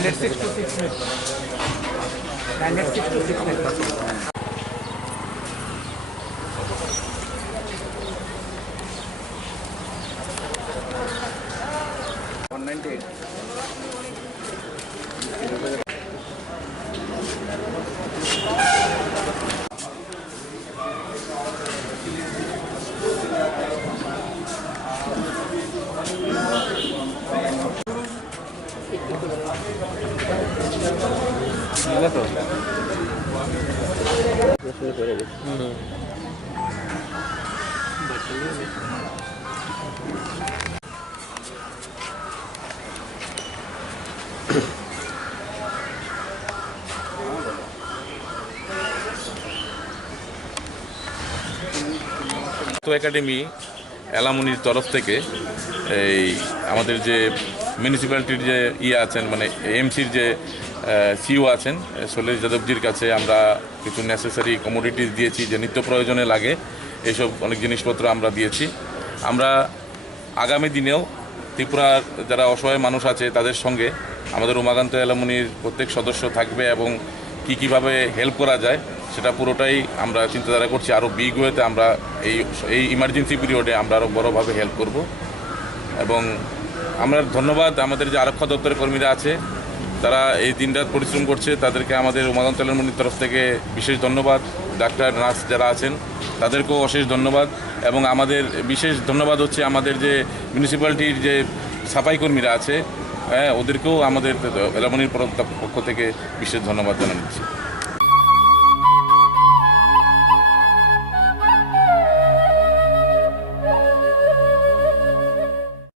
98626 98626 academy এলামনির তরফ থেকে এই আমাদের যে মিউনিসিপ্যালিটির যে আছেন মানে এমসির যে সিও আছেন শৈলেশ যাদবজির কাছে আমরা কিছু নেসেসারি কমোডিটিস দিয়েছি যে নিত্য প্রয়োজনে লাগে এইসব অনেক জিনিসপত্র আমরা দিয়েছি। আমরা আগামী দিনেও ত্রিপুরার যারা অসহায় মানুষ আছে তাদের সঙ্গে আমাদের উমাকান্ত এলামনির প্রত্যেক সদস্য থাকবে এবং কীভাবে হেল্প করা যায় সেটা পুরোটাই আমরা চিন্তাধারা করছি। আরও বিগ ওয়েতে আমরা এই ইমার্জেন্সি পিরিয়ডে আমরা আরও বড়োভাবে হেল্প করব। এবং আমরা ধন্যবাদ আমাদের যে আরক্ষা দপ্তরের কর্মীরা আছে, তারা এই দিনরাত পরিশ্রম করছে, তাদেরকে আমাদের উমাকান্ত এলামনির তরফ থেকে বিশেষ ধন্যবাদ। ডাক্তার নার্স যারা আছেন তাদেরকেও অশেষ ধন্যবাদ। এবং আমাদের বিশেষ ধন্যবাদ হচ্ছে আমাদের যে মিউনিসিপ্যালিটির যে সাফাই কর্মীরা আছে, ওদেরকেও আমাদের এলামনির পক্ষ থেকে বিশেষ ধন্যবাদ জানাচ্ছি।